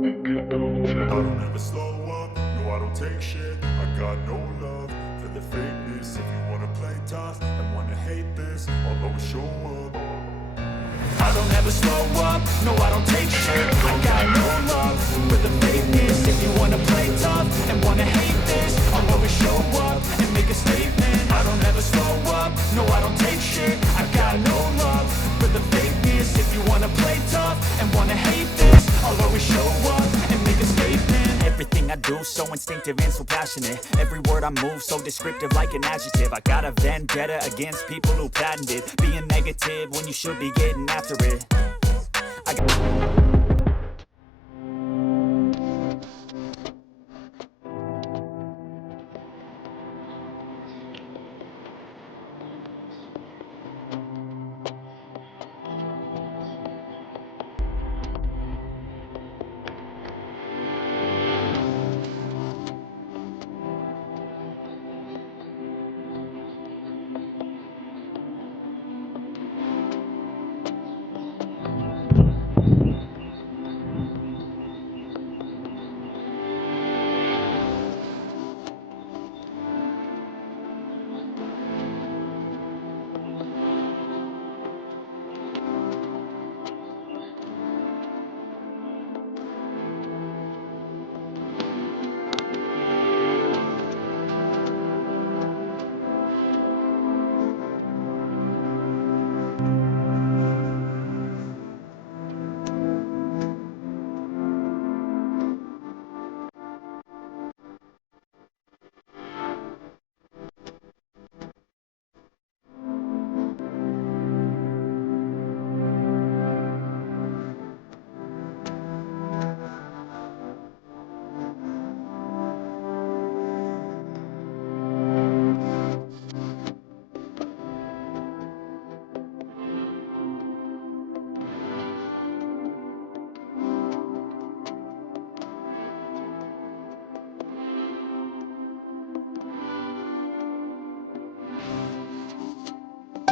I don't ever slow up, no I don't take shit. I got no love for the fakeness. If you wanna play tough and wanna hate this, I'll always show up. I don't ever slow up, no I don't take shit. I got no love for the fakeness. If you wanna play tough and wanna hate this, I'll always show up and make a statement. I don't ever slow up, no I don't take shit. I got no love for the fakeness. If you wanna play tough and wanna hate this, I'll always show up and make a statement. Everything I do so instinctive and so passionate. Every word I move so descriptive like an adjective. I got a vendetta against people who patented being negative when you should be getting after it. I got